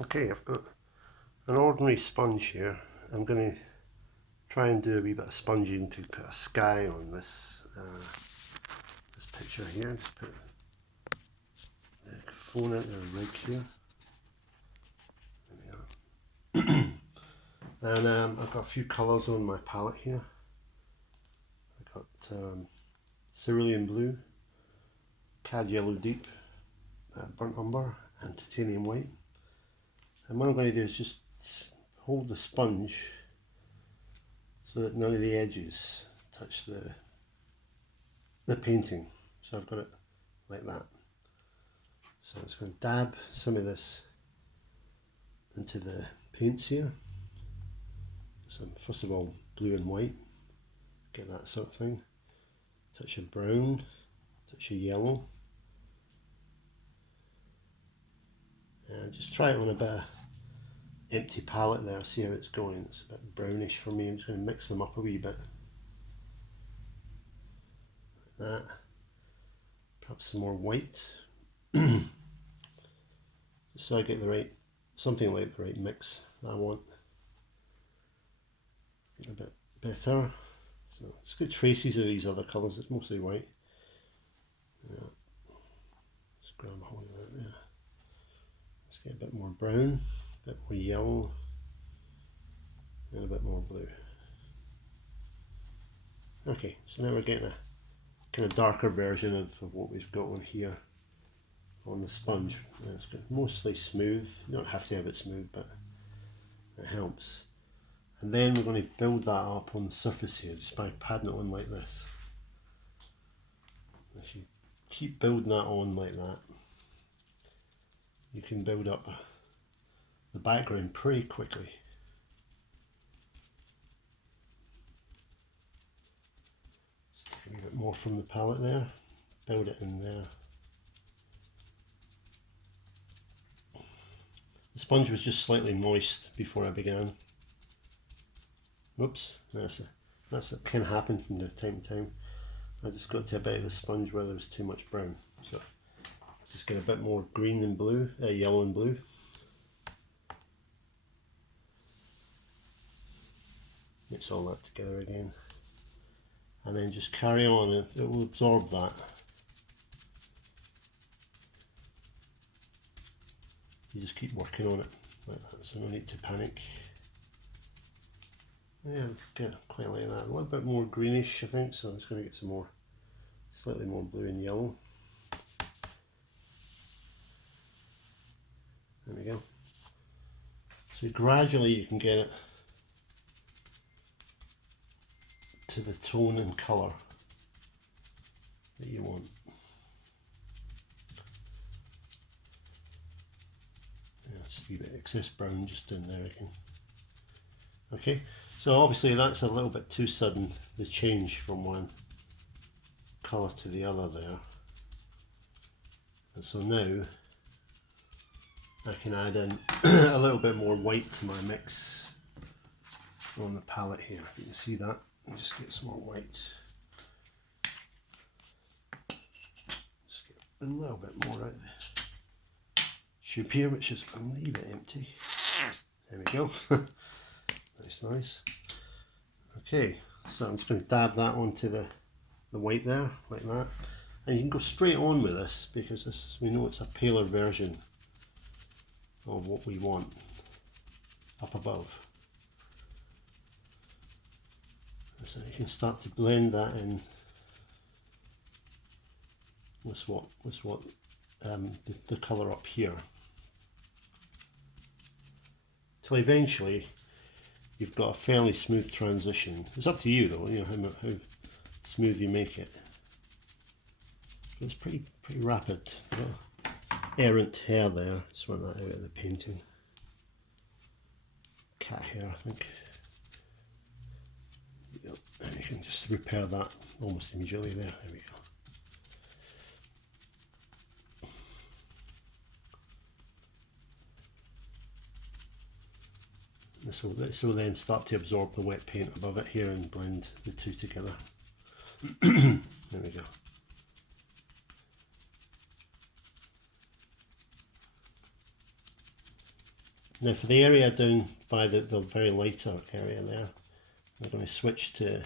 Okay, I've got an ordinary sponge here. I'm going to try and do a wee bit of sponging to put a sky on this this picture here. Just put the phone into the rig here. There we are. And I've got a few colours on my palette here. I've got cerulean blue, cad yellow deep, burnt umber, and titanium white. And what I'm going to do is just hold the sponge so that none of the edges touch the painting. So I've got it like that. So I'm just going to dab some of this into the paints here. So first of all, blue and white, get that sort of thing. Touch of brown, touch of yellow. And just try it on a bit of empty palette there, see how it's going. It's a bit brownish for me. I'm just going to mix them up a wee bit. Like that. Perhaps some more white. So I get the right, something like the right mix that I want. Get a bit better. So it's good traces of these other colours, it's mostly white. Yeah. Just grab a hold of that there. Let's get a bit more brown, a bit more yellow, and a bit more blue. Okay, so now we're getting a kind of darker version of what we've got on here on the sponge. It's mostly smooth. You don't have to have it smooth, but it helps. And then we're going to build that up on the surface here just by padding it on like this. If you keep building that on like that, you can build up the background pretty quickly. Just take a wee bit more from the palette there, build it in there. The sponge was just slightly moist before I began. Whoops, that can happen from time to time. I just got to a bit of the sponge where there was too much brown. So just get a bit more green and blue, yellow and blue. Mix all that together again. And then just carry on, it will absorb that. You just keep working on it like that, so no need to panic. Yeah, get quite like that. A little bit more greenish, I think, so I'm just going to get some more, slightly more blue and yellow. There we go. So gradually you can get it to the tone and colour that you want. Yeah, just a wee bit excess brown just in there again. Okay, so obviously that's a little bit too sudden, the change from one colour to the other there. And so now I can add in a little bit more white to my mix on the palette here. If you can see that, I'll just get some more white. Just get a little bit more out of the tube here, which is a wee bit empty. There we go. Nice. Okay, so I'm just going to dab that onto the white there, like that. And you can go straight on with this because this is, we know it's a paler version of what we want up above. So you can start to blend that in with what the colour up here. Till eventually you've got a fairly smooth transition. It's up to you though, you know how smooth you make it. But it's pretty rapid. Errant hair there, just want that out of the painting. Cat hair, I think. Yep. And you can just repair that almost immediately there. There we go. This will then start to absorb the wet paint above it here and blend the two together. There we go. Now for the area down by the very lighter area there, we're going to switch to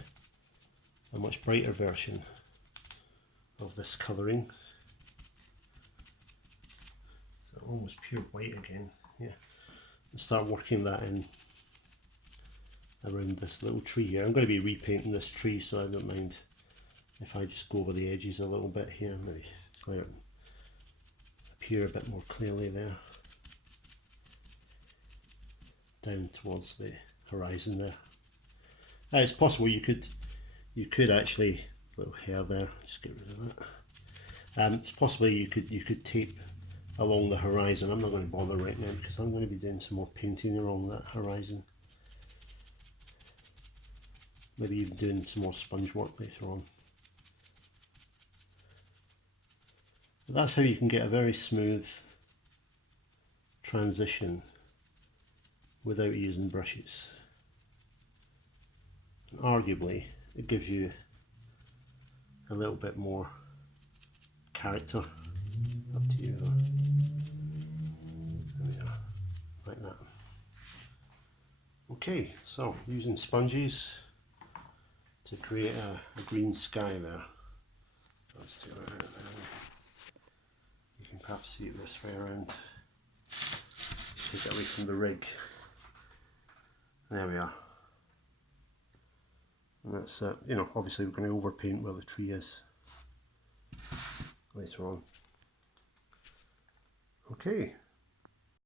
a much brighter version of this colouring. So almost pure white again, yeah. And start working that in around this little tree here. I'm going to be repainting this tree, so I don't mind if I just go over the edges a little bit here, maybe let it appear a bit more clearly there, down towards the horizon there. It's possible you could actually, little hair there, just get rid of that. It's possible you could tape along the horizon. I'm not going to bother right now because I'm going to be doing some more painting along that horizon. Maybe even doing some more sponge work later on. But that's how you can get a very smooth transition without using brushes. And arguably, it gives you a little bit more character. Up to you though. There we are, like that. Okay, so using sponges to create a green sky there. Let's do that out there. You can perhaps see it this way around. Take it away from the rig. There we are. And that's you know, obviously we're going to overpaint where the tree is later on. Okay.